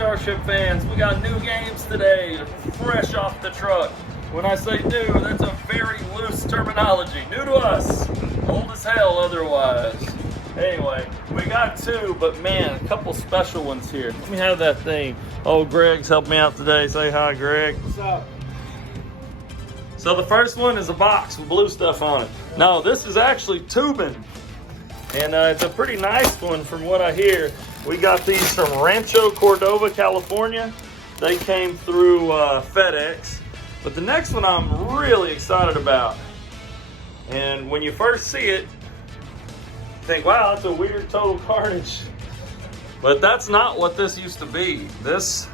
Starship fans, we got new games today, fresh off the truck. When I say new, that's a very loose terminology. New to us, old as hell otherwise. Anyway, we got two, but man, a couple special ones here. Let me have that thing. Oh, Greg's helped me out today. Say hi, Greg. What's up? So the first one is a box with blue stuff on it. No, this is actually tubing. And it's a pretty nice one from what I hear. We got these from Rancho Cordova, California. They came through FedEx. But the next one I'm really excited about. And when you first see it, you think, wow, that's a weird Total Carnage. But that's not what this used to be. This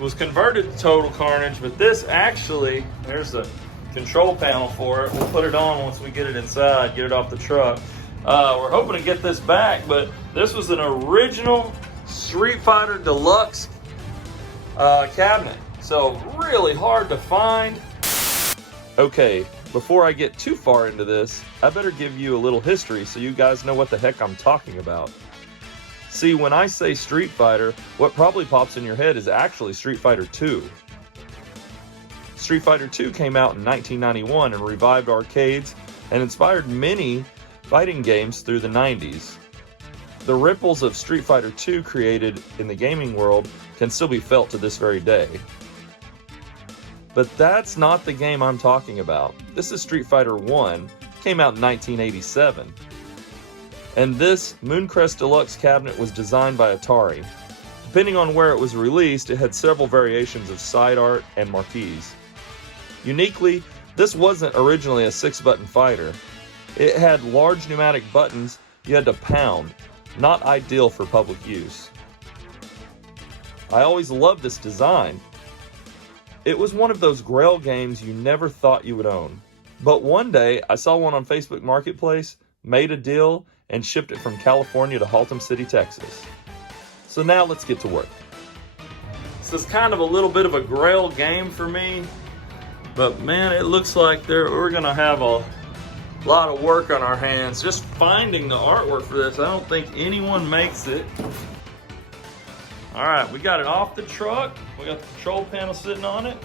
was converted to Total Carnage, but this actually, there's the control panel for it. We'll put it on once we get it inside, get it off the truck. We're hoping to get this back, but this was an original Street Fighter Deluxe cabinet. So really hard to find. Okay, before I get too far into this, I better give you a little history so you guys know what the heck I'm talking about. See, when I say Street Fighter, what probably pops in your head is actually Street Fighter 2. Street Fighter 2 came out in 1991 and revived arcades and inspired many fighting games through the 90s. The ripples of Street Fighter 2 created in the gaming world can still be felt to this very day. But that's not the game I'm talking about. This is Street Fighter 1, came out in 1987. And this Mooncrest Deluxe cabinet was designed by Atari. Depending on where it was released, it had several variations of side art and marquees. Uniquely, this wasn't originally a 6-button fighter. It had large pneumatic buttons you had to pound, not ideal for public use. I always loved this design. It was one of those grail games you never thought you would own. But one day, I saw one on Facebook Marketplace, made a deal, and shipped it from California to Haltom City, Texas. So now let's get to work. This is kind of a little bit of a grail game for me, but man, it looks like we're gonna have a lot of work on our hands just finding the artwork for this. I don't think anyone makes it. All right, we got it off the truck. We got the control panel sitting on it.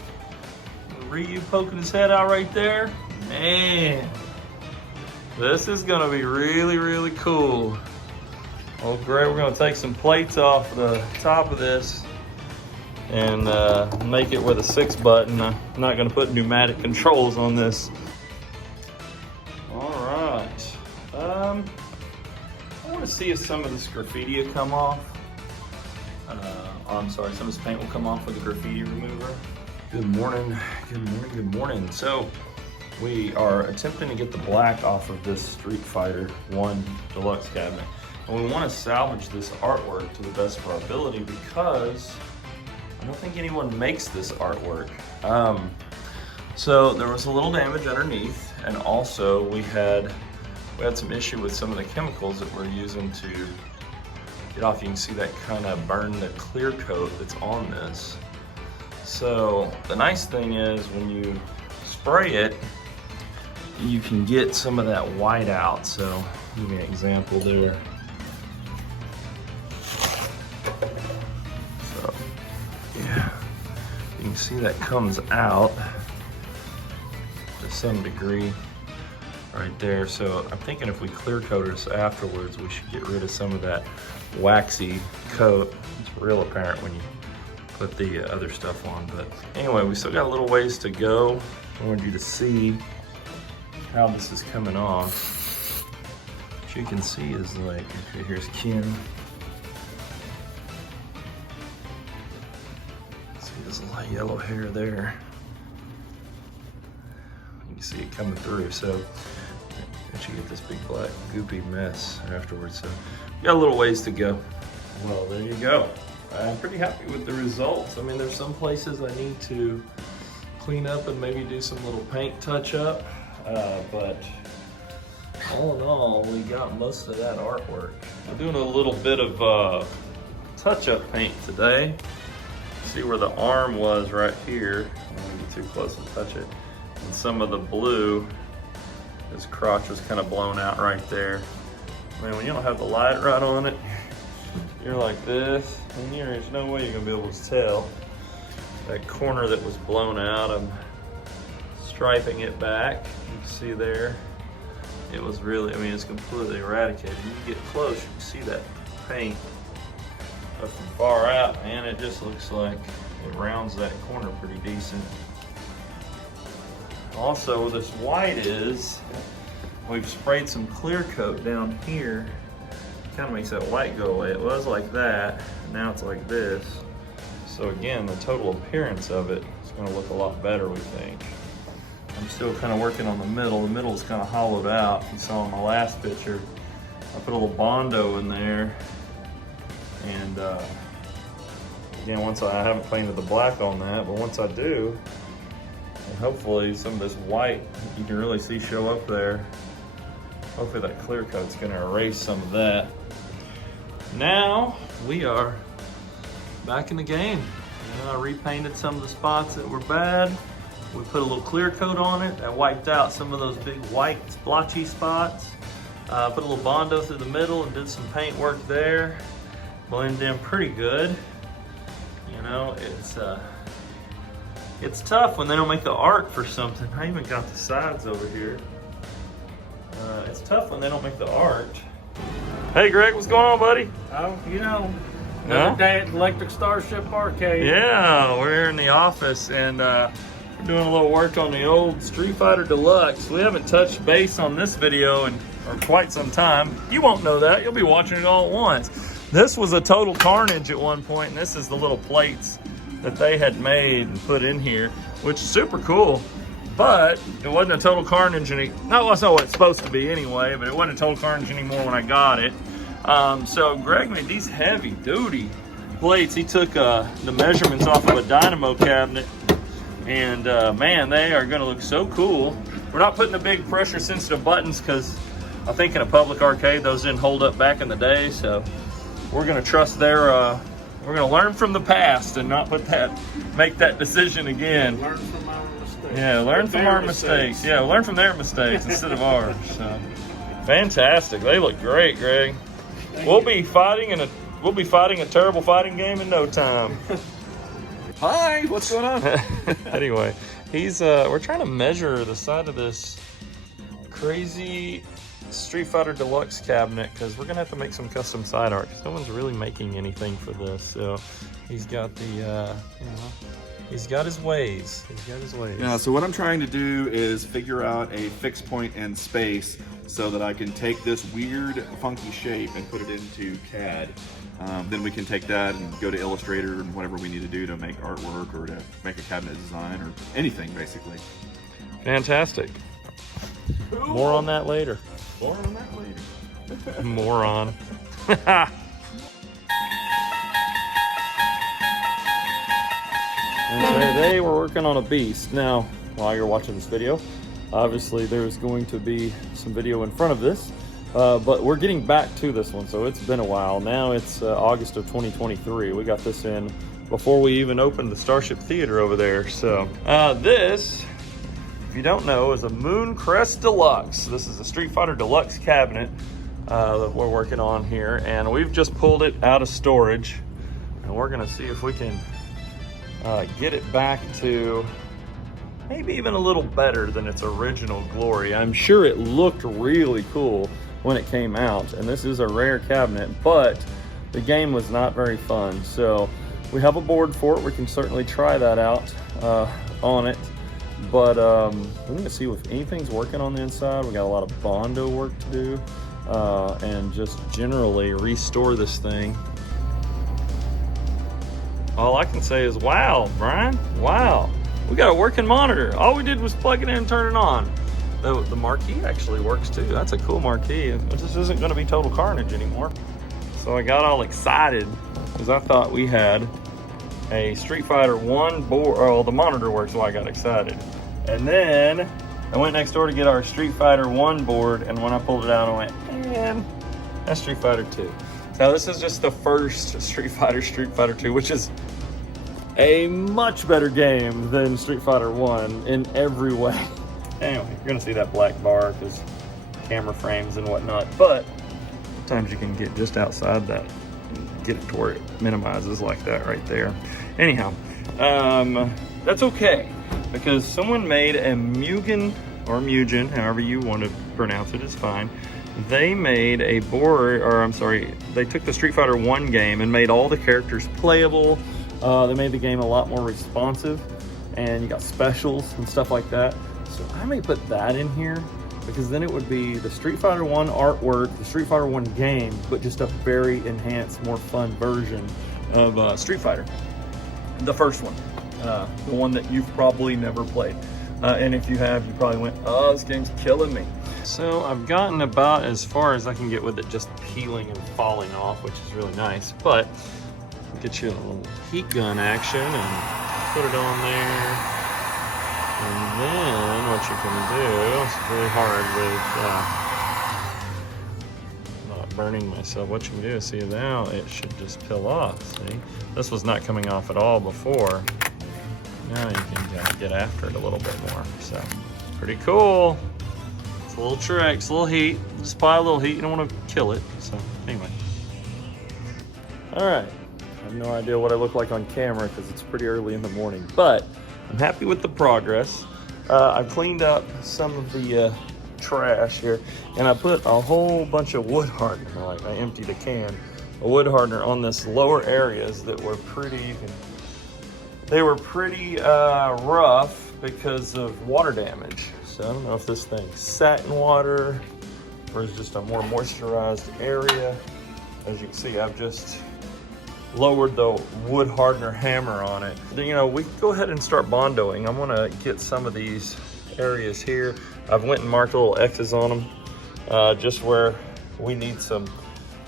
Ryu poking his head out right there. Man, this is gonna be really, really cool. Oh great, we're gonna take some plates off the top of this and make it with a 6-button. I'm not gonna put pneumatic controls on this. All right, I wanna see if some of this graffiti will come off. I'm sorry, some of this paint will come off with the graffiti remover. Good morning, good morning, good morning. So we are attempting to get the black off of this Street Fighter 1 Deluxe cabinet. And we want to salvage this artwork to the best of our ability because I don't think anyone makes this artwork. So there was a little damage underneath, and also we had some issue with some of the chemicals that we're using to get off. You can see that kind of burn the clear coat that's on this. So the nice thing is when you spray it, you can get some of that white out. So give me an example there. So yeah, you can see that comes out to some degree right there. So I'm thinking if we clear coat this afterwards, we should get rid of some of that waxy coat. It's real apparent when you put the other stuff on. But anyway, we still got a little ways to go. I wanted you to see how this is coming off. What you can see is like, okay, here's Ken. See this light yellow hair there. You can see it coming through. So you get this big black goopy mess afterwards. So we got a little ways to go. Well, there you go. I'm pretty happy with the results. I mean, there's some places I need to clean up and maybe do some little paint touch up. But all in all, we got most of that artwork. I'm doing a little bit of touch-up paint today. See where the arm was right here. I don't want to get too close and touch it. And some of the blue, his crotch was kind of blown out right there. I mean, when you don't have the light right on it, you're like this, and there's no way you're gonna be able to tell. That corner that was blown out, I'm striping it back. You can see there, it was really, I mean, it's completely eradicated. You get close, you can see that paint. But from far out, man, it just looks like it rounds that corner pretty decent. Also, this white is, we've sprayed some clear coat down here. Kind of makes that white go away. It was like that, now it's like this. So again, the total appearance of it is going to look a lot better, we think. I'm still kind of working on the middle. The middle is kind of hollowed out. You saw in my last picture, I put a little Bondo in there. And again, once I haven't painted the black on that, but once I do, and hopefully some of this white you can really see show up there. Hopefully that clear coat's going to erase some of that. Now we are back in the game. You know, I repainted some of the spots that were bad. We put a little clear coat on it. That wiped out some of those big white splotchy spots. Put a little Bondo through the middle and did some paint work there. Blended in pretty good. You know, it's tough when they don't make the art for something. I even got the sides over here. It's tough when they don't make the art. Hey Greg, what's going on, buddy? Oh, you know, another day at Electric Starship Arcade. Yeah, we're here in the office and we're doing a little work on the old Street Fighter Deluxe. We haven't touched base on this video in quite some time. You won't know that, you'll be watching it all at once. This was a total carnage at one point, and this is the little plates that they had made and put in here, which is super cool. But it wasn't a total carnage no, that's not what it's supposed to be anyway, but it wasn't a total carnage anymore when I got it. So Greg made these heavy duty plates. He took the measurements off of a dynamo cabinet, and man, they are gonna look so cool. We're not putting the big pressure sensitive buttons because I think in a public arcade, those didn't hold up back in the day, so we're gonna trust their, we're gonna learn from the past and not make that decision again. Learn from our mistakes. Yeah, learn from our mistakes. Yeah, learn from their mistakes instead of ours. So, fantastic. They look great, Greg. We'll be fighting a terrible fighting game in no time. Hi, what's going on? Anyway, we're trying to measure the side of this crazy Street Fighter Deluxe cabinet because we're gonna have to make some custom side art because no one's really making anything for this. So he's got the, you know, he's got his ways. He's got his ways. Yeah, so what I'm trying to do is figure out a fixed point in space so that I can take this weird, funky shape and put it into CAD. Then we can take that and go to Illustrator and whatever we need to do to make artwork or to make a cabinet design or anything, basically. Fantastic. Cool. More on that later. More on that later. Moron. And so today we're working on a beast. Now, while you're watching this video, obviously there's going to be some video in front of this, but we're getting back to this one, so it's been a while. Now it's August of 2023. We got this in before we even opened the Starship Theater over there. So this, if you don't know, is a Mooncrest Deluxe. This is a Street Fighter Deluxe cabinet that we're working on here, and we've just pulled it out of storage, and we're gonna see if we can get it back to maybe even a little better than its original glory. I'm sure it looked really cool when it came out, and this is a rare cabinet, but the game was not very fun. So we have a board for it. We can certainly try that out on it. But we're gonna see if anything's working on the inside. We got a lot of Bondo work to do and just generally restore this thing. All I can say is, wow, Brian, wow. We got a working monitor. All we did was plug it in and turn it on. The marquee actually works too. That's a cool marquee. This isn't gonna be total carnage anymore. So I got all excited because I thought we had a Street Fighter 1 board. Oh, the monitor works, so I got excited. And then I went next door to get our Street Fighter 1 board, and when I pulled it out, I went, man, that's Street Fighter 2. So this is just the first Street Fighter 2, which is a much better game than Street Fighter 1 in every way. Anyway, you're gonna see that black bar because camera frames and whatnot, but sometimes you can get just outside that get it to where it minimizes like that right there. Anyhow, that's okay, because someone made a MUGEN, or MUGEN, however you want to pronounce it is fine. They made a they took the Street Fighter 1 game and made all the characters playable. They made the game a lot more responsive, and you got specials and stuff like that. So I may put that in here, because then it would be the Street Fighter 1 artwork, the Street Fighter 1 game, but just a very enhanced, more fun version of Street Fighter. The first one, the one that you've probably never played. And if you have, you probably went, oh, this game's killing me. So I've gotten about as far as I can get with it just peeling and falling off, which is really nice. But get you a little heat gun action and put it on there. And then what you can do, it's really hard with not burning myself. What you can do is, see, now it should just peel off, see? This was not coming off at all before. Now you can get after it a little bit more. So, pretty cool. It's a little trick, it's a little heat. Just apply a little heat, you don't want to kill it. So, anyway. Alright, I have no idea what I look like on camera because it's pretty early in the morning, but I'm happy with the progress. I've cleaned up some of the trash here, and I put a whole bunch of wood hardener, like I emptied a can of wood hardener on this lower areas that were pretty, they were pretty rough because of water damage. So I don't know if this thing sat in water or is just a more moisturized area. As you can see, I've just lowered the wood hardener hammer on it. Then, you know, we can go ahead and start bondoing. I'm gonna get some of these areas here. I've went and marked little X's on them, just where we need some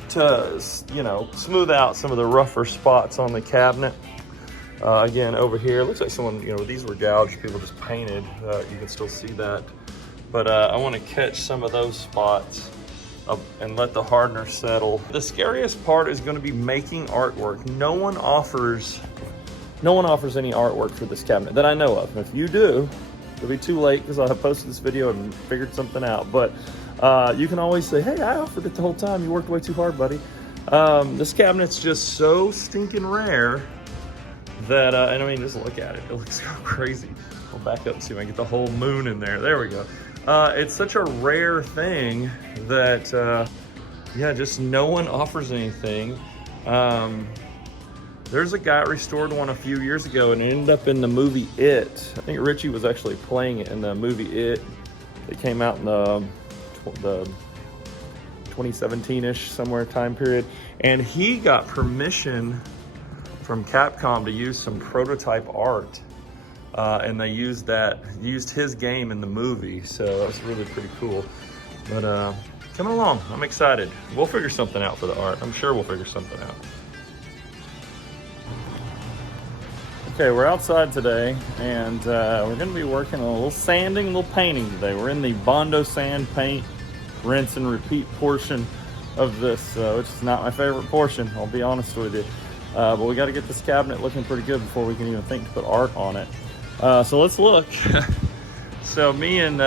to, you know, smooth out some of the rougher spots on the cabinet. Again, over here, looks like someone, you know, these were gouged, people just painted. You can still see that. But I want to catch some of those spots up and let the hardener settle. The scariest part is going to be making artwork. No one offers any artwork for this cabinet that I know of. If you do, it'll be too late because I'll have posted this video and figured something out. But you can always say, hey, I offered it the whole time. You worked way too hard, buddy. This cabinet's just so stinking rare that, and I mean, just look at it. It looks so crazy. I'll back up and see if I can get the whole moon in there. There we go. It's such a rare thing that, yeah, just no one offers anything. There's a guy restored one a few years ago and it ended up in the movie It. I think Richie was actually playing it in the movie It. It came out in the 2017-ish, somewhere time period. And he got permission from Capcom to use some prototype art. And they used his game in the movie, so that was really pretty cool. But coming along, I'm excited. We'll figure something out for the art. I'm sure we'll figure something out. Okay, we're outside today, and we're gonna be working on a little sanding, a little painting today. We're in the Bondo Sand paint, rinse and repeat portion of this, which is not my favorite portion, I'll be honest with you. But we gotta get this cabinet looking pretty good before we can even think to put art on it. So let's look. So me and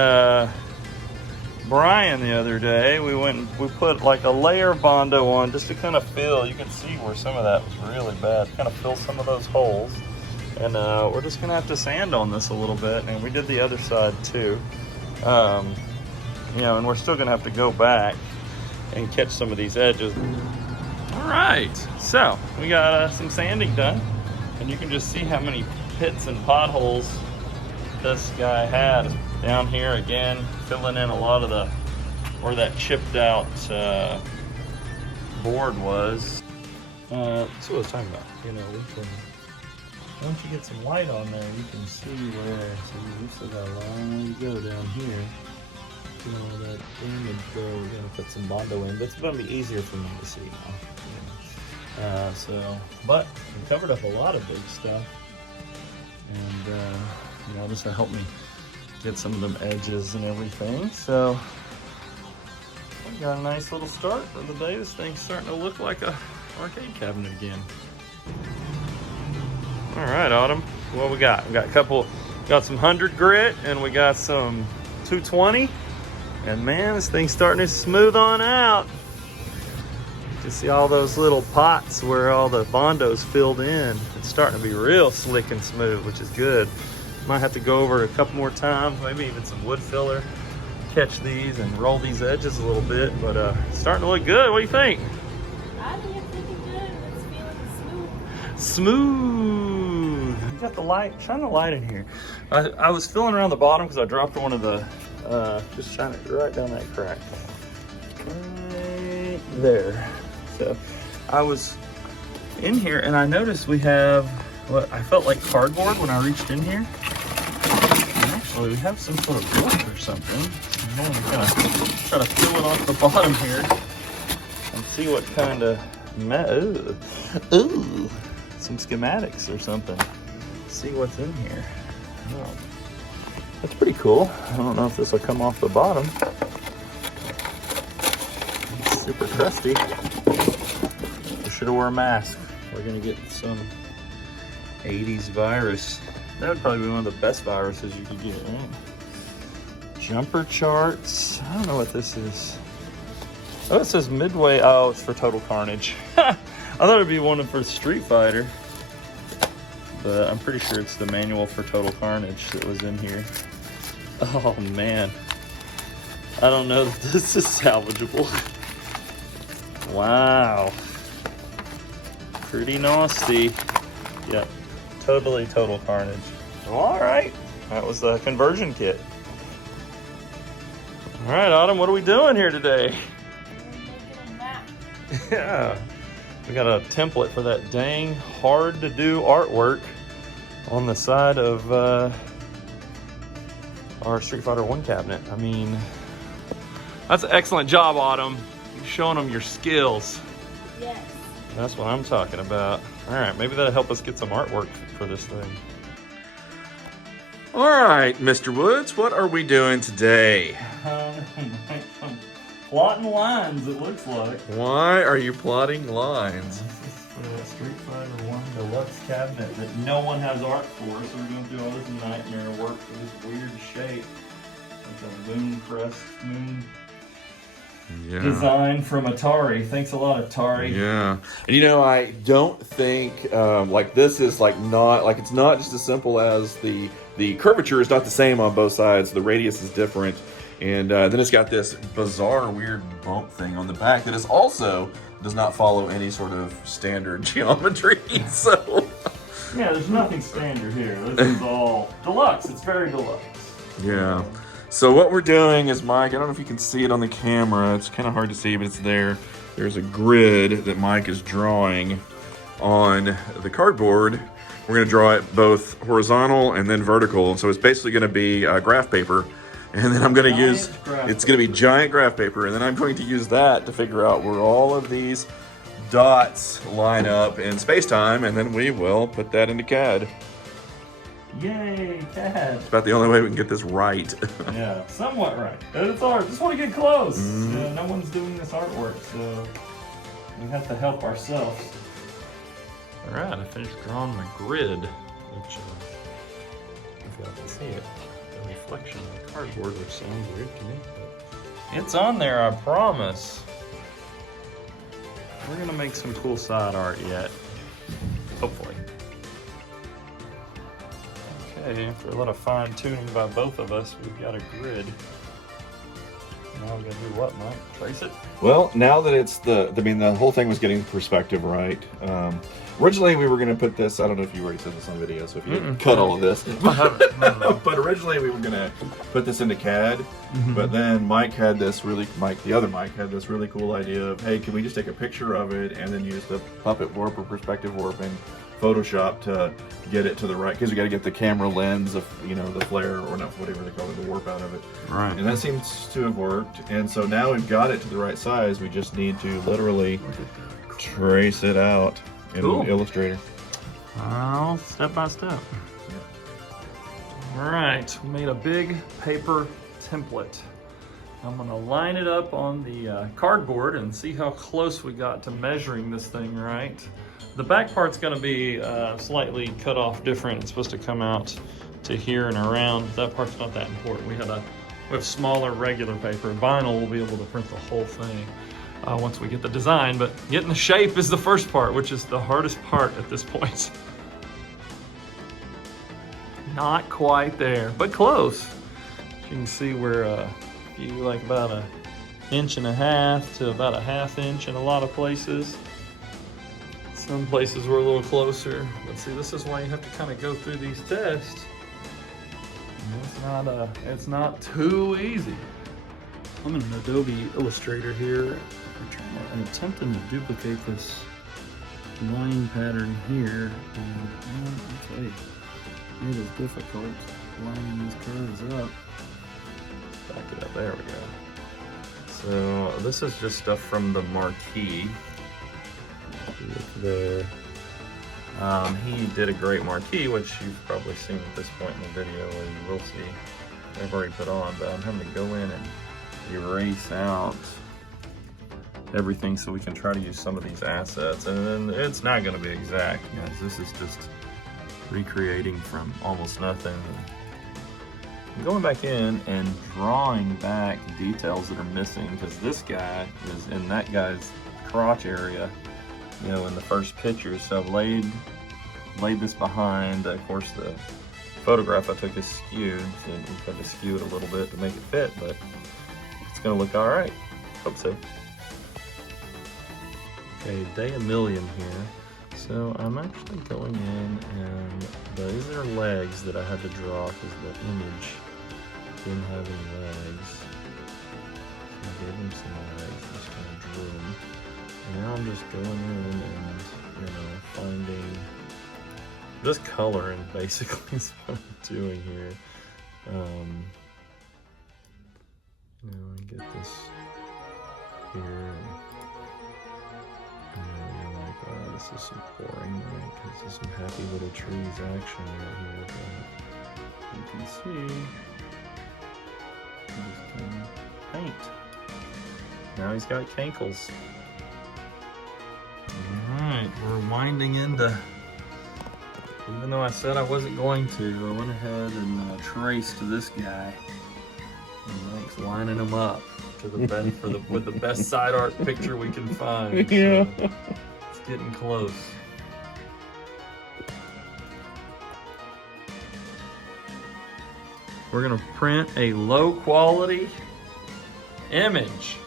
Brian the other day, we put like a layer of Bondo on just to kind of fill. You can see where some of that was really bad. Kind of fill some of those holes. And we're just gonna have to sand on this a little bit. And we did the other side too. You know, and we're still gonna have to go back and catch some of these edges. All right, so we got some sanding done. And you can just see how many pits and potholes this guy had down here. Again, filling in a lot of the where that chipped out board was. That's what I was talking about. You know, once you get some light on there, you can see where. So we've still got a long way to go down here. You know, that damage there. We're gonna put some Bondo in, but it's gonna be easier for me to see now. But we covered up a lot of big stuff. And, you know, this will help me get some of them edges and everything. So, we got a nice little start for the day. This thing's starting to look like a arcade cabinet again. All right, Autumn, what we got? We got got some 100 grit, and we got some 220. And man, this thing's starting to smooth on out. You see all those little pots where all the Bondo's filled in. It's starting to be real slick and smooth, which is good. Might have to go over a couple more times, maybe even some wood filler. Catch these and roll these edges a little bit, but it's starting to look good. What do you think? I think it's looking good. It's feeling smooth. Smooth. You got the light, shine the light in here. I was feeling around the bottom because I dropped one of the, just shine it right down that crack. Right there. So I was in here and I noticed we have what I felt like cardboard when I reached in here. And actually we have some sort of wood or something. I'm gonna try to peel it off the bottom here and see what kind of ooh, some schematics or something. See what's in here. Oh, that's pretty cool. I don't know if this will come off the bottom. It's super crusty. We should have wore a mask. We're gonna get some 80s virus. That would probably be one of the best viruses you could get, right? Jumper charts. I don't know what this is. Oh, it says Midway. Oh, it's for Total Carnage. I thought it'd be one for Street Fighter. But I'm pretty sure it's the manual for Total Carnage that was in here. Oh, man. I don't know that this is salvageable. Wow. Pretty nasty. Yep. Totally Total Carnage. All right. That was the conversion kit. All right, Autumn, what are we doing here today? We're making a map. Yeah. We got a template for that dang hard to do artwork on the side of our Street Fighter 1 cabinet. I mean, that's an excellent job, Autumn. You're showing them your skills. Yes. That's what I'm talking about. All right, maybe that'll help us get some artwork for this thing. All right, Mr. Woods, what are we doing today? Plotting lines, it looks like. Why are you plotting lines? This is for the Street Fighter 1 Deluxe cabinet that no one has art for, so we're going to do all this nightmare work for this weird shape. Like a moon crest, moon design from Atari. Thanks a lot, Atari. Yeah. And you know, I don't think like this is like not like it's not just as simple as the curvature is not the same on both sides. The radius is different. And then it's got this bizarre, weird bump thing on the back that is also does not follow any sort of standard geometry. So yeah, there's nothing standard here. This is all deluxe. It's very deluxe. Yeah. So what we're doing is, Mike, I don't know if you can see it on the camera. It's kind of hard to see, but it's there. There's a grid that Mike is drawing on the cardboard. We're going to draw it both horizontal and then vertical. So it's basically going to be graph paper. And then I'm going to use, it's going to be giant graph paper. And then I'm going to use that to figure out where all of these dots line up in space-time. And then we will put that into CAD. Yay, CAD. It's about the only way we can get this right. Yeah, somewhat right. But it's art. Just want to get close. No one's doing this artwork, so we have to help ourselves. All right, I finished drawing my grid, which if y'all can see it, the reflection of the cardboard, which sounds weird to me, but it's on there, I promise. We're gonna make some cool side art yet, hopefully. Okay, after a lot of fine tuning by both of us, we've got a grid. Now we gotta do what, Mike? Trace it? Well, now that it's the whole thing was getting perspective right. Originally we were going to put this, I don't know if you already said this on video, so if you cut all of this. But originally we were going to put this into CAD, but then the other Mike had this really cool idea of, hey, can we just take a picture of it and then use the puppet warp or perspective warp in Photoshop to get it to the right, because we got to get the camera lens of, the flare, or not, whatever they call it, the warp out of it. Right. And that seems to have worked. And so now we've got it to the right size. We just need to literally trace it out in Illustrator. Well, step by step. All right, we made a big paper template. I'm gonna line it up on the cardboard and see how close we got to measuring this thing right. The back part's gonna be slightly cut off different. It's supposed to come out to here and around. That part's not that important. We have smaller regular paper. Vinyl will be able to print the whole thing. once we get the design, but getting the shape is the first part, which is the hardest part at this point. Not quite there, but close. You can see we're you like about 1.5 inches to about 1/2 inch in a lot of places. Some places we're a little closer. But see, this is why you have to kind of go through these tests. It's not too easy. I'm in an Adobe Illustrator here. I'm attempting to duplicate this line pattern here. And okay, it is difficult lining these curves up. Back it up, there we go. So this is just stuff from the marquee. Look there. He did a great marquee, which you've probably seen at this point in the video, or you will see. I've already put on, but I'm having to go in and erase out everything so we can try to use some of these assets. And then it's not going to be exact, guys. This is just recreating from almost nothing. I'm going back in and drawing back details that are missing, because this guy is in that guy's crotch area, you know, in the first picture. So I've laid this behind. Of course, the photograph I took is skewed, so we had to skew it a little bit to make it fit, but it's gonna look all right. Hope so. Okay, day a million here. So I'm actually going in, and these are legs that I had to draw because the image didn't have any legs. So I gave them some legs, just kind of drew them. And now I'm just going in and, you know, finding, just coloring basically is what I'm doing here. You know, I get this here. And you're like, oh, this is some boring, right? Because there's some happy little trees action right here. But you can see, I'm just gonna paint. Now he's got cankles. Alright, we're winding into, even though I said I wasn't going to, I went ahead and traced this guy. And Mike's lining him up to the best with the best side art picture we can find. Yeah. So it's getting close. We're gonna print a low quality image.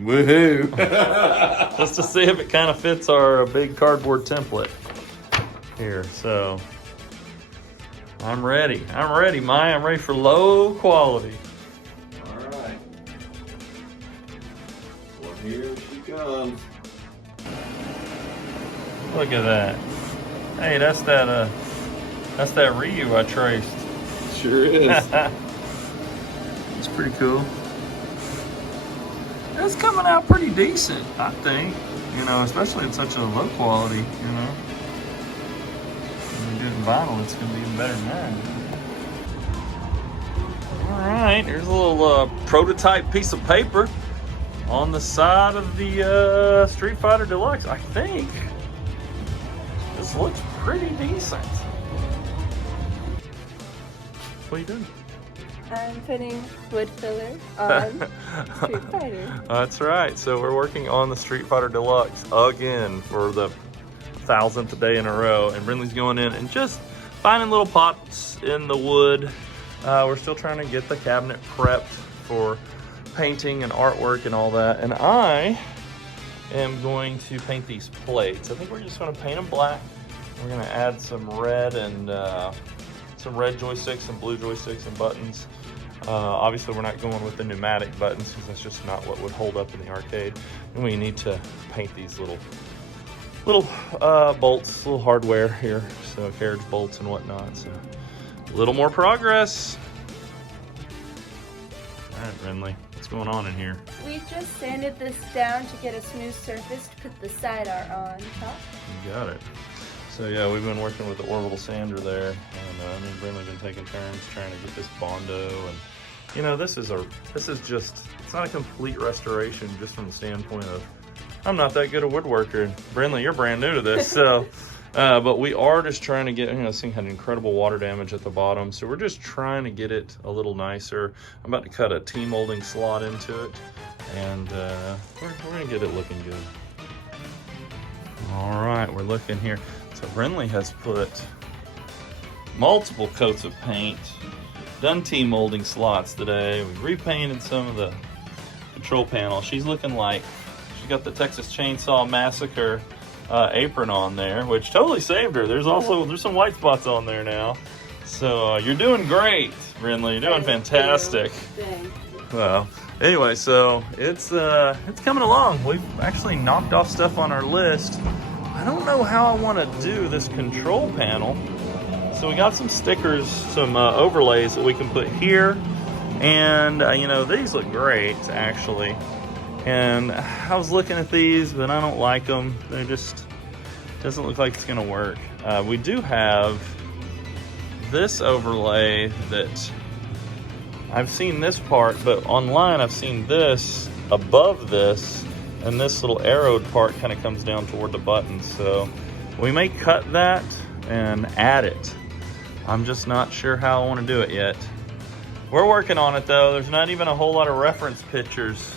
Woohoo! Just to see if it kind of fits our big cardboard template here. So I'm ready. Maya. I'm ready for low quality. All right. Well, here she comes. Look at that. Hey, that's that Ryu I traced. Sure is. It's pretty cool. It's coming out pretty decent, I think. You know, especially in such a low quality, you know. When we do it in vinyl, it's going to be even better than that. Alright, here's a little prototype piece of paper on the side of the Street Fighter Deluxe. I think this looks pretty decent. What are you doing? I'm putting wood filler on Street Fighter. That's right. So we're working on the Street Fighter Deluxe again for the 1,000th day in a row. And Brindley's going in and just finding little pots in the wood. We're still trying to get the cabinet prepped for painting and artwork and all that. And I am going to paint these plates. I think we're just going to paint them black. We're going to add some red and some red joysticks and blue joysticks and buttons. Obviously we're not going with the pneumatic buttons because that's just not what would hold up in the arcade. And we need to paint these little bolts, little hardware here. So carriage bolts and whatnot. So a little more progress. All right, Brindley, what's going on in here? We just sanded this down to get a smooth surface to put the side art on top. You got it. So yeah, we've been working with the orbital sander there, and me and Brindley have been taking turns trying to get this Bondo, and you know, this is just, it's not a complete restoration just from the standpoint of, I'm not that good a woodworker, and Brindley, you're brand new to this, so, but we are just trying to get, you know, this thing had incredible water damage at the bottom, so we're just trying to get it a little nicer. I'm about to cut a T-molding slot into it, and we're gonna get it looking good. All right, we're looking here. So Brinley has put multiple coats of paint, done T-molding slots today. We repainted some of the control panel. She's looking like she's got the Texas Chainsaw Massacre apron on there, which totally saved her. There's some white spots on there now. So you're doing great, Brinley. You're doing fantastic. Thank you. Well, anyway, so it's coming along. We've actually knocked off stuff on our list. I don't know how I want to do this control panel. So we got some stickers, some overlays that we can put here. And, you know, these look great, actually. And I was looking at these, but I don't like them. They just, doesn't look like it's going to work. We do have this overlay that I've seen this part, but online I've seen this above this, and this little arrowed part kind of comes down toward the button. So we may cut that and add it. I'm just not sure how I want to do it yet. We're working on it though. There's not even a whole lot of reference pictures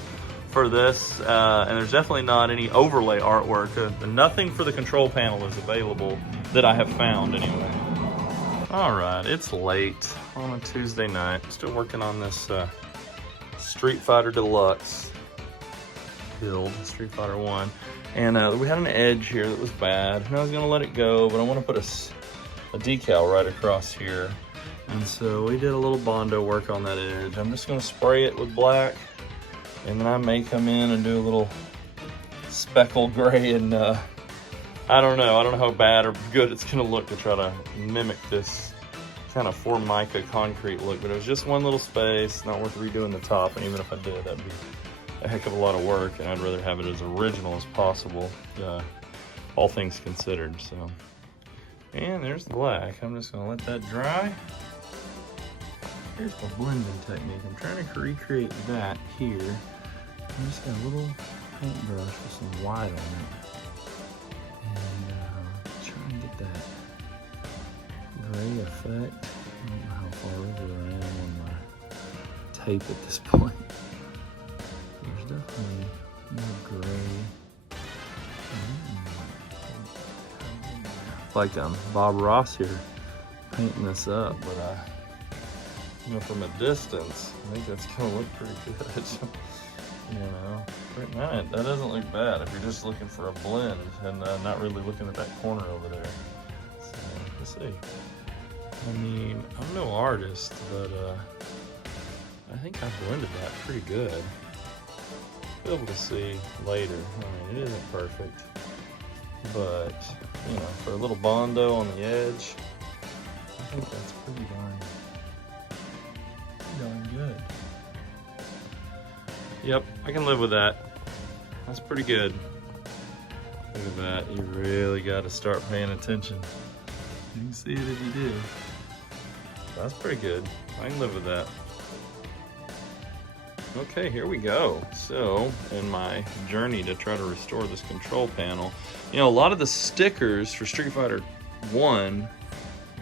for this, and there's definitely not any overlay artwork. Nothing for the control panel is available that I have found anyway. All right, it's late on a Tuesday night. Still working on this Street Fighter Deluxe build, Street Fighter 1. And we had an edge here that was bad, and I was gonna let it go, but I wanna put a decal right across here. And so we did a little Bondo work on that edge. I'm just gonna spray it with black, and then I may come in and do a little speckle gray, and I don't know how bad or good it's gonna look to try to mimic this kind of Formica concrete look, but it was just one little space, not worth redoing the top, and even if I did, that'd be a heck of a lot of work, and I'd rather have it as original as possible, all things considered. So, and there's the black. I'm just gonna let that dry. Here's the blending technique. I'm trying to recreate that here. I just got a little paintbrush with some white on it. And try and get that gray effect. I don't know how far over I am on my tape at this point. There's definitely more gray. Like Bob Ross here painting this up, but you know, from a distance, I think that's gonna look pretty good. You know, that doesn't look bad if you're just looking for a blend and not really looking at that corner over there. So, let's see. I mean, I'm no artist, but I think I blended that pretty good. Be able to see later. I mean, it isn't perfect, but you know, for a little Bondo on the edge, I think that's pretty darn good. Yep, I can live with that. That's pretty good. Look at that. You really got to start paying attention. You can see it if you do. That's pretty good. I can live with that. Okay, here we go. So, in my journey to try to restore this control panel, you know, a lot of the stickers for Street Fighter 1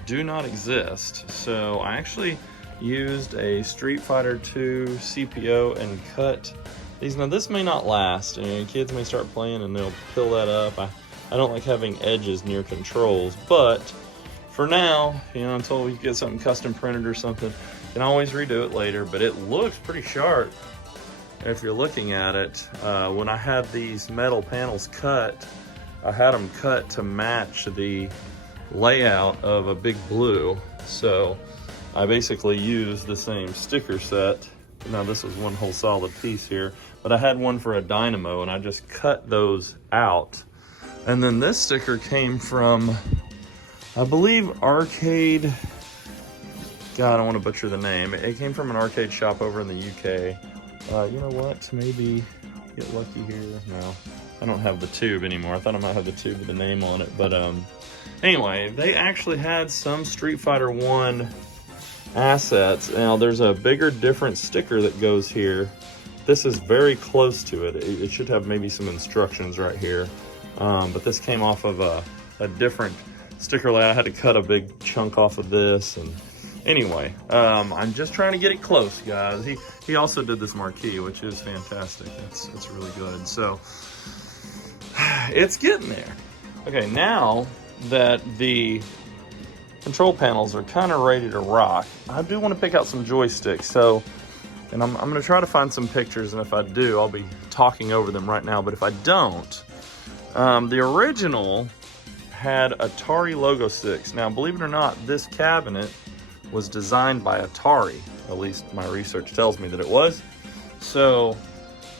do not exist. So I actually used a Street Fighter 2 CPO and cut these. Now this may not last, and kids may start playing and they'll pill that up. I don't like having edges near controls, but for now, you know, until we get something custom printed or something, you can always redo it later, but it looks pretty sharp if you're looking at it. When I had these metal panels cut, I had them cut to match the layout of a Big Blue. So I basically used the same sticker set. Now this was one whole solid piece here, but I had one for a Dynamo and I just cut those out. And then this sticker came from, I believe, Arcade, God, I don't want to butcher the name. It came from an arcade shop over in the UK. You know what, maybe get lucky here. No, I don't have the tube anymore. I thought I might have the tube with the name on it, but anyway, they actually had some Street Fighter 1 assets. Now there's a bigger, different sticker that goes here. This is very close to it. It should have maybe some instructions right here, but this came off of a different sticker layout. I had to cut a big chunk off of this, and anyway, I'm just trying to get it close, guys. He also did this marquee, which is fantastic. It's really good. So it's getting there. Okay, now that the control panels are kind of ready to rock, I do want to pick out some joysticks. So, and I'm going to try to find some pictures, and if I do, I'll be talking over them right now. But if I don't, the original had Atari logo sticks. Now, believe it or not, this cabinet was designed by Atari. At least my research tells me that it was. So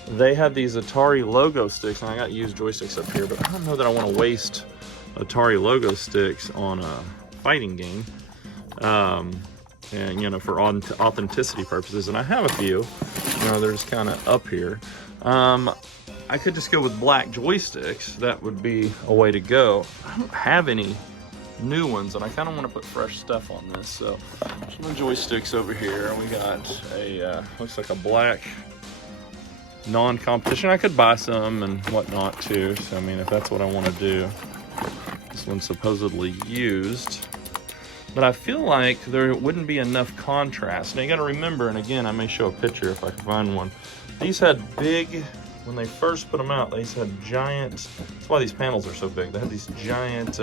they had these Atari logo sticks, and I got used joysticks up here, but I don't know that I want to waste Atari logo sticks on a fighting game. And, you know, for authenticity purposes. And I have a few, you know, they're just kind of up here. I could just go with black joysticks. That would be a way to go. I don't have any new ones, and I kind of want to put fresh stuff on this. So some joysticks over here. We got a, looks like a black non-competition. I could buy some and whatnot too. So, I mean, if that's what I want to do. This one's supposedly used. But I feel like there wouldn't be enough contrast. Now you gotta remember, and again, I may show a picture if I can find one. These had big, when they first put them out, these had giant, that's why these panels are so big. They had these giant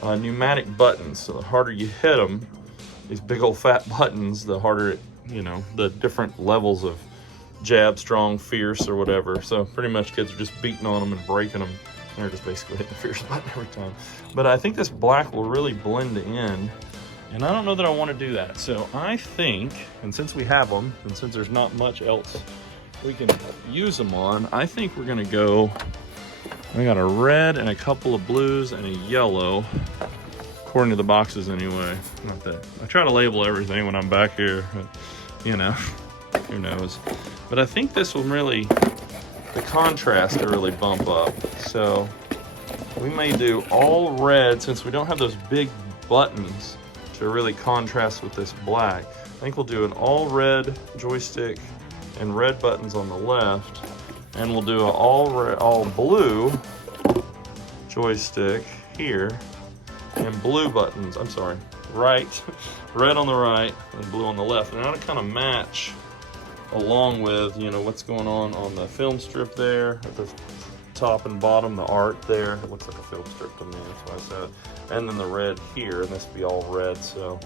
pneumatic buttons. So the harder you hit them, these big old fat buttons, the harder it, you know, the different levels of jab, strong, fierce, or whatever. So pretty much kids are just beating on them and breaking them. They're just basically hitting the fierce button every time. But I think this black will really blend in, and I don't know that I want to do that. So I think, and since we have them, and since there's not much else we can use them on, I think we're gonna go, we got a red and a couple of blues and a yellow, according to the boxes anyway. Not that, I try to label everything when I'm back here, but, you know, who knows. But I think this will really, the contrast to really bump up. So we may do all red, since we don't have those big buttons to really contrast with this black. I think we'll do an all red joystick and red buttons on the left, and we'll do an all blue joystick here and blue buttons, I'm sorry, right, red on the right and blue on the left. And I want to kind of match along with, you know, what's going on the film strip there at the top and bottom, the art there. It looks like a film strip to me, that's why I said it. And then the red here, and this will be all red. So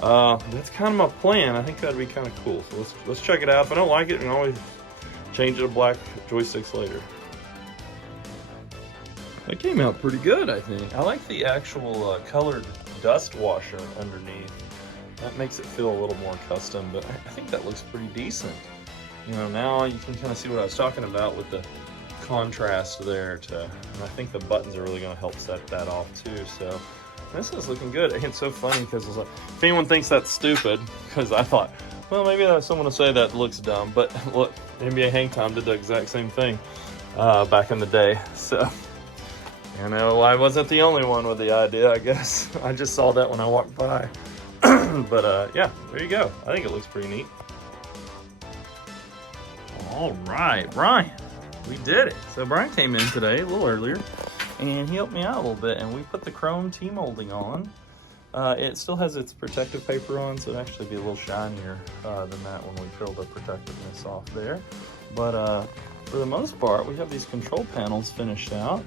that's kind of my plan. I think that'd be kind of cool. So let's check it out. If I don't like it, we can always change it to black joysticks later. That came out pretty good, I think. I like the actual colored dust washer underneath. That makes it feel a little more custom, but I think that looks pretty decent. You know, now you can kind of see what I was talking about with the contrast there and I think the buttons are really going to help set that off too. So this is looking good. It's so funny because it's like, if anyone thinks that's stupid, because I thought, well, maybe someone will say that looks dumb, but look, NBA Hang Time did the exact same thing back in the day. So, you know, I wasn't the only one with the idea, I guess. I just saw that when I walked by. But yeah, there you go. I think it looks pretty neat. All right, Brian, we did it. So Brian came in today a little earlier, and he helped me out a little bit, and we put the chrome T-molding on. It still has its protective paper on, so it'll actually be a little shinier than that when we peel the protectiveness off there. But for the most part, we have these control panels finished out,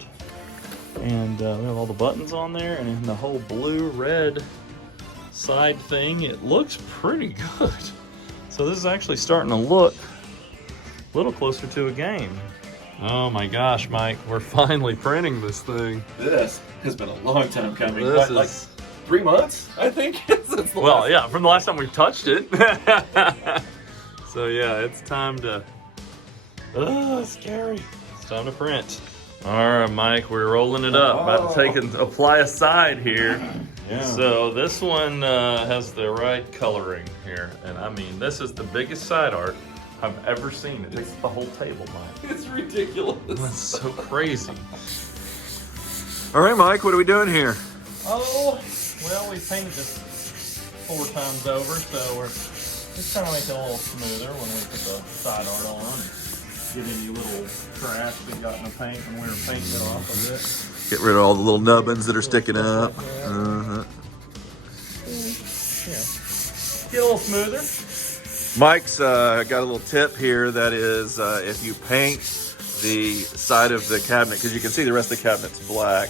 and we have all the buttons on there, and in the whole blue-red side thing, it looks pretty good. So this is actually starting to look a little closer to a game. Oh my gosh, Mike, we're finally printing this thing. This has been a long time coming. This Like 3 months, I think. Well, yeah, from the last time we touched it. So yeah, it's time to, scary. It's time to print. All right, Mike, we're rolling it up. About to apply a side here. Yeah. So this one has the right coloring here. And I mean, this is the biggest side art I've ever seen. It takes the whole table, Mike. It's ridiculous. That's so crazy. All right, Mike, what are we doing here? Oh, well, we painted this 4 times over, so we're just trying to make it a little smoother when we put the side art on. Get any little trash that got in the paint when we were painting it off of it. Get rid of all the little nubbins that are sticking up. get a little smoother. Mike's got a little tip here. That is, if you paint the side of the cabinet, because you can see the rest of the cabinet's black.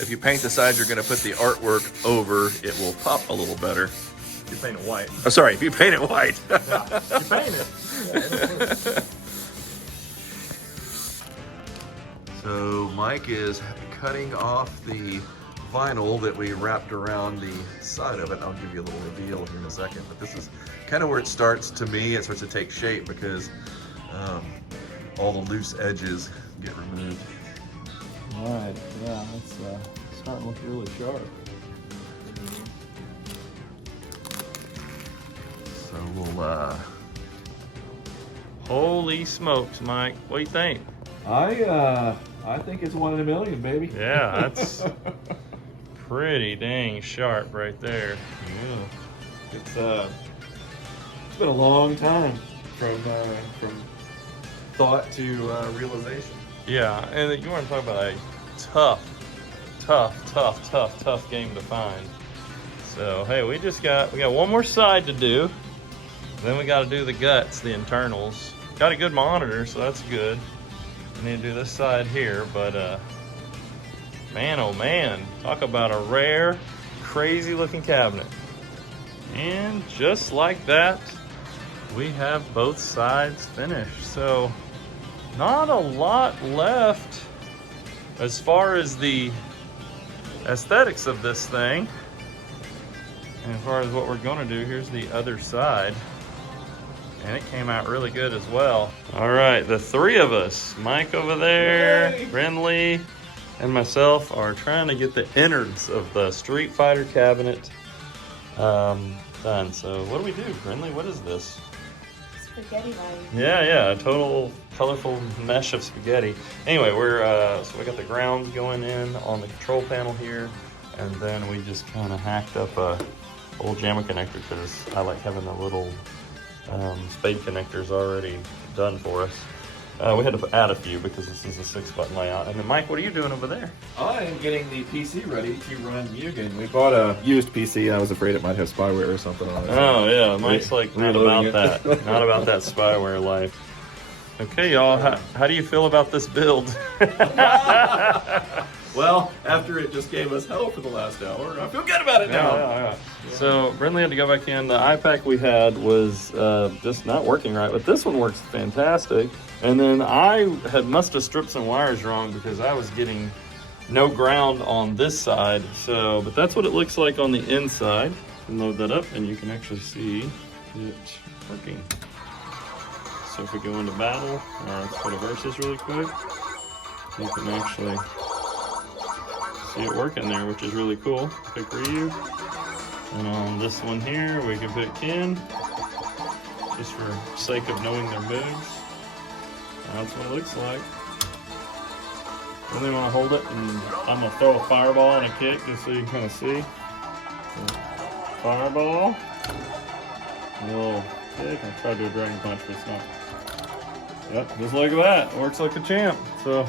If you paint the side you're going to put the artwork over, it will pop a little better. You paint it white. Oh, sorry, if you paint it white. Yeah, you paint it. So Mike is cutting off the vinyl that we wrapped around the side of it. I'll give you a little reveal here in a second, but this is kind of where it starts, to me, it starts to take shape because all the loose edges get removed. All right, yeah, it's starting to look really sharp. So we'll, Holy smokes, Mike, what do you think? I think it's 1 in a million, baby. Yeah, that's pretty dang sharp right there. Yeah. It's been a long time from thought to realization. Yeah, and you want to talk about a tough game to find. So hey, we got one more side to do. Then we got to do the guts, the internals. Got a good monitor, so that's good. We need to do this side here, but man, oh man, talk about a rare, crazy looking cabinet. And just like that, we have both sides finished. So not a lot left as far as the aesthetics of this thing. And as far as what we're gonna do, here's the other side. And it came out really good as well. All right, the three of us, Mike over there, Brinley, and myself, are trying to get the innards of the Street Fighter cabinet done. So what do we do, Brinley? What is this? Spaghetti line. Yeah, a total colorful mesh of spaghetti. Anyway, so we got the grounds going in on the control panel here, and then we just kind of hacked up a old jammer connector because I like having the little spade connectors already done for us. We had to add a few because this is a 6-button layout. And then Mike, what are you doing over there? I am getting the PC ready to run MUGEN. We bought a used PC. I was afraid it might have spyware or something on it. Oh yeah, Mike's like not about that. Not about that spyware life. Okay, y'all, how do you feel about this build? Well, after it just gave us hell for the last hour, I feel good about it now. Yeah. So Brinley had to go back in. The iPack we had was just not working right, but this one works fantastic. And then I must have stripped some wires wrong because I was getting no ground on this side. So, but that's what it looks like on the inside. You can load that up and you can actually see it working. So if we go into battle, let's go to versus really quick. You can actually see it working there, which is really cool. Pick Ryu. And on this one here, we can pick Ken, just for sake of knowing their moves. That's what it looks like. Really want to hold it, and I'm going to throw a fireball and a kick just so you can kind of see. So, fireball. A little kick. I'll try to do a dragon punch, but it's not. Yep, just like that. Works like a champ. So,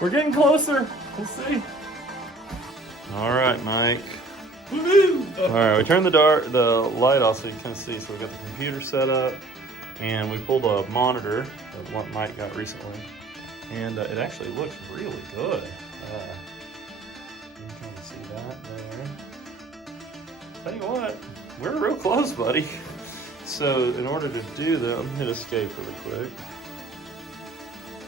we're getting closer. We'll see. All right, Mike. All right, we turned the light off so you can see. So we got the computer set up, and we pulled a monitor that what Mike got recently, and it actually looks really good. You can kind of see that there. Tell you what, we're real close, buddy. So in order to do that, let me hit escape really quick.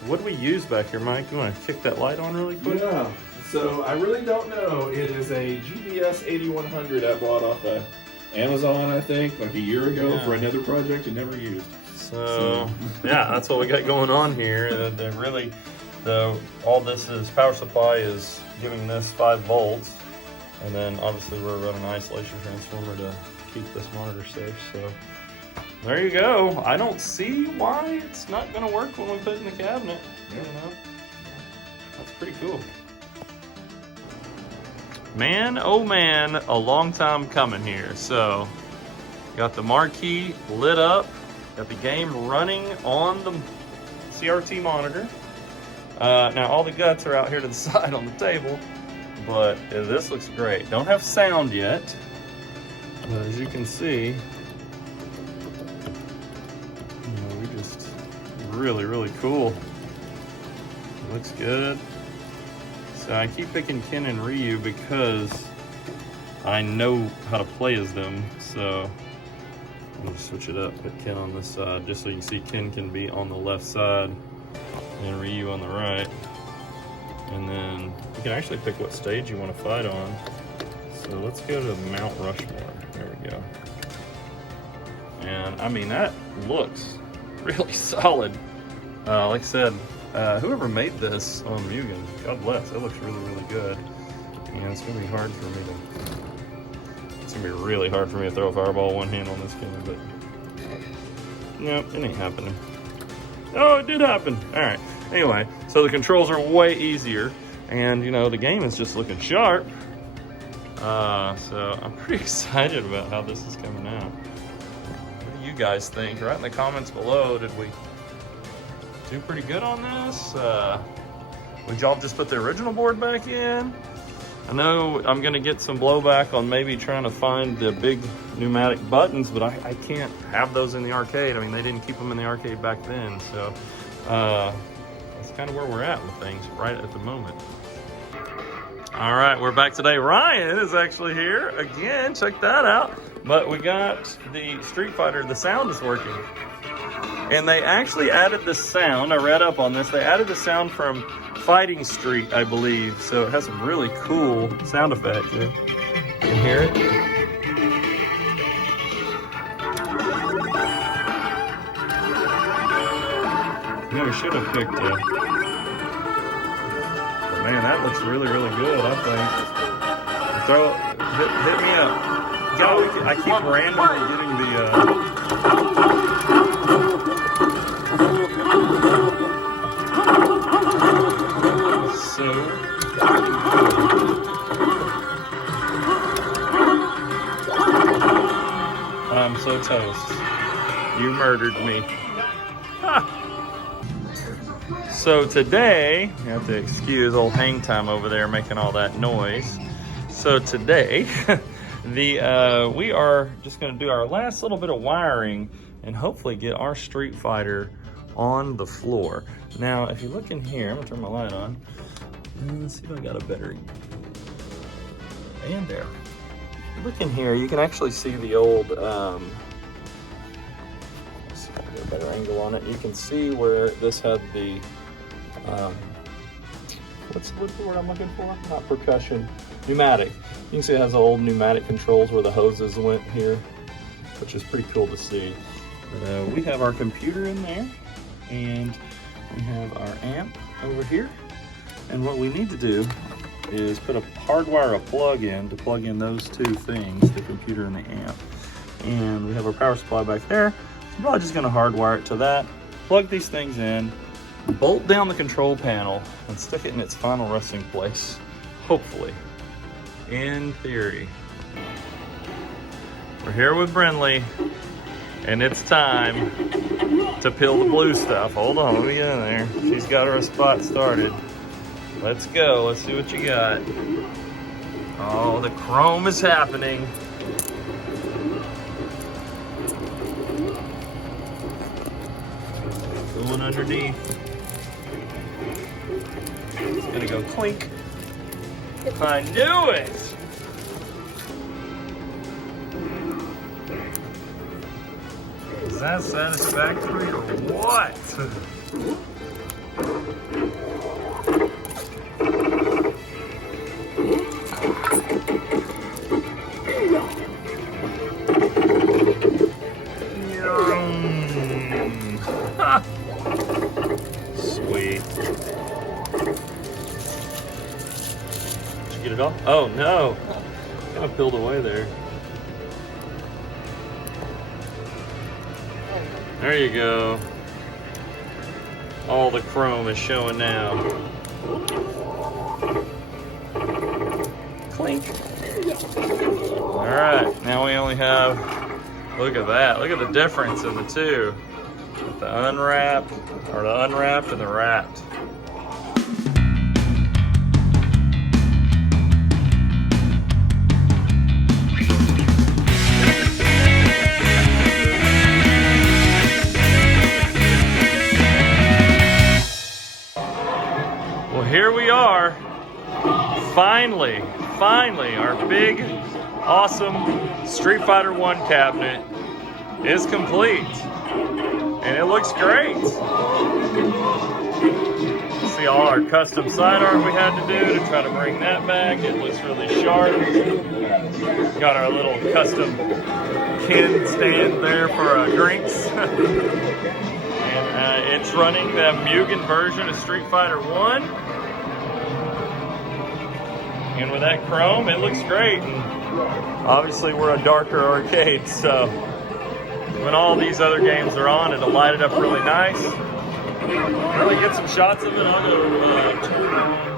What do we use back here, Mike? You want to kick that light on really quick? Yeah. So I really don't know. It is a GBS 8100 I bought off of Amazon, I think, like a year ago for another project and never used. So yeah, that's what we got going on here. All this is power supply is giving this 5 volts, and then obviously we're running an isolation transformer to keep this monitor safe. So there you go. I don't see why it's not going to work when we put it in the cabinet. You know, that's pretty cool. Man, oh man, a long time coming here. So, got the marquee lit up, got the game running on the CRT monitor. Now all the guts are out here to the side on the table, but this looks great. Don't have sound yet, but as you can see, really, really cool. Looks good. So I keep picking Ken and Ryu because I know how to play as them. So I'm gonna switch it up, put Ken on this side, just so you can see Ken can be on the left side and Ryu on the right. And then you can actually pick what stage you want to fight on. So let's go to Mount Rushmore. There we go. And I mean, that looks really solid. Like I said, whoever made this on MUGEN, God bless, it looks really, really good. And it's gonna be hard for me to, it's gonna be really hard for me to throw a fireball one hand on this game, but nope, it ain't happening. Oh, it did happen. All right, anyway, so the controls are way easier, and you know, the game is just looking sharp. So I'm pretty excited about how this is coming out. What do you guys think? Write in the comments below, did we do pretty good on this? Would y'all just put the original board back in? I know I'm gonna get some blowback on maybe trying to find the big pneumatic buttons, but I can't have those in the arcade. I mean, they didn't keep them in the arcade back then, so that's kind of where we're at with things right at the moment. All right, we're back today. Ryan is actually here again, check that out. But we got the Street Fighter, the sound is working. And they actually added the sound, I read up on this, they added the sound from Fighting Street, I believe. So it has some really cool sound effects. You can hear it. Yeah, we should have picked it. Man, that looks really, really good, I think. Throw it, hit me up. Go, I keep randomly getting the, I'm so toast. You murdered me. So today, you have to excuse old Hang Time over there making all that noise. So today, we are just going to do our last little bit of wiring and hopefully get our Street Fighter on the floor. Now, if you look in here, I'm gonna turn my light on. Let's see if I got a better. And there. Look in here, you can actually see the old. Let's see if I can get a better angle on it. You can see where this had the. What's the word I'm looking for? Not percussion. Pneumatic. You can see it has the old pneumatic controls where the hoses went here, which is pretty cool to see. But, we have our computer in there, and we have our amp over here. And what we need to do is hardwire a plug in to plug in those two things, the computer and the amp. And we have our power supply back there. So I'm probably just gonna hardwire it to that, plug these things in, bolt down the control panel, and stick it in its final resting place, hopefully, in theory. We're here with Brinley, and it's time to peel the blue stuff. Hold on, let me get in there. She's got her spot started. Let's go, let's see what you got. Oh, the chrome is happening. Going underneath. It's gonna go clink. I knew it! Is that satisfactory or what? Sweet. Did you get it all? Oh no! Kind of peeled away there. There you go. All the chrome is showing now. Clink. All right, now we only have, look at that. Look at the difference in the two. The unwrapped, or the unwrapped and the wrapped. finally, our big, awesome Street Fighter 1 cabinet is complete. And it looks great. See all our custom side art we had to do to try to bring that back. It looks really sharp. Got our little custom Ken stand there for our drinks. And it's running the MUGEN version of Street Fighter 1. And with that chrome, it looks great. And obviously we're a darker arcade, so when all these other games are on, it'll light it up really nice. Really get some shots of it. I'll go turn it on.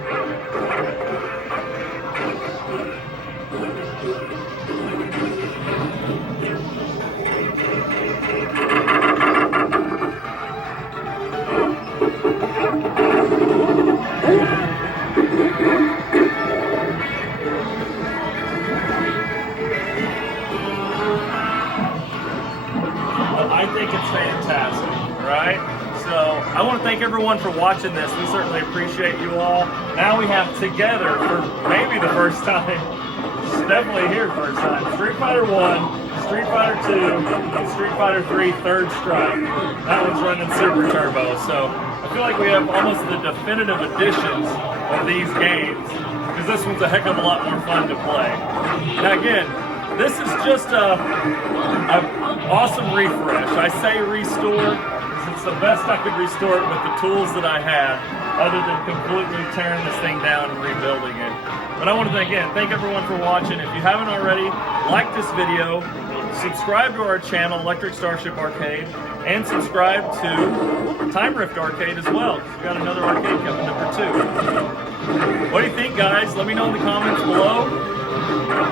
I think it's fantastic, right? So I want to thank everyone for watching this. We certainly appreciate you all. Now we have together for maybe the first time, definitely here first time, Street Fighter 1, Street Fighter 2, and Street Fighter 3 Third Strike. That one's running Super Turbo. So I feel like we have almost the definitive editions of these games, because this one's a heck of a lot more fun to play. Now again, this is just a awesome refresh. I say restore because it's the best I could restore it with the tools that I had, other than completely tearing this thing down and rebuilding it. But I want to again thank everyone for watching. If you haven't already, like this video, subscribe to our channel, Electric Starship Arcade, and subscribe to Time Rift Arcade as well. We've got another arcade coming, number 2. What do you think, guys? Let me know in the comments below.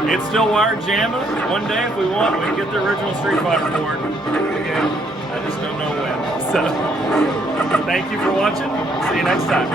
It's still wired jamming. One day, if we want, we can get the original Street Fighter board. Again, I just don't know when. So, thank you for watching. See you next time.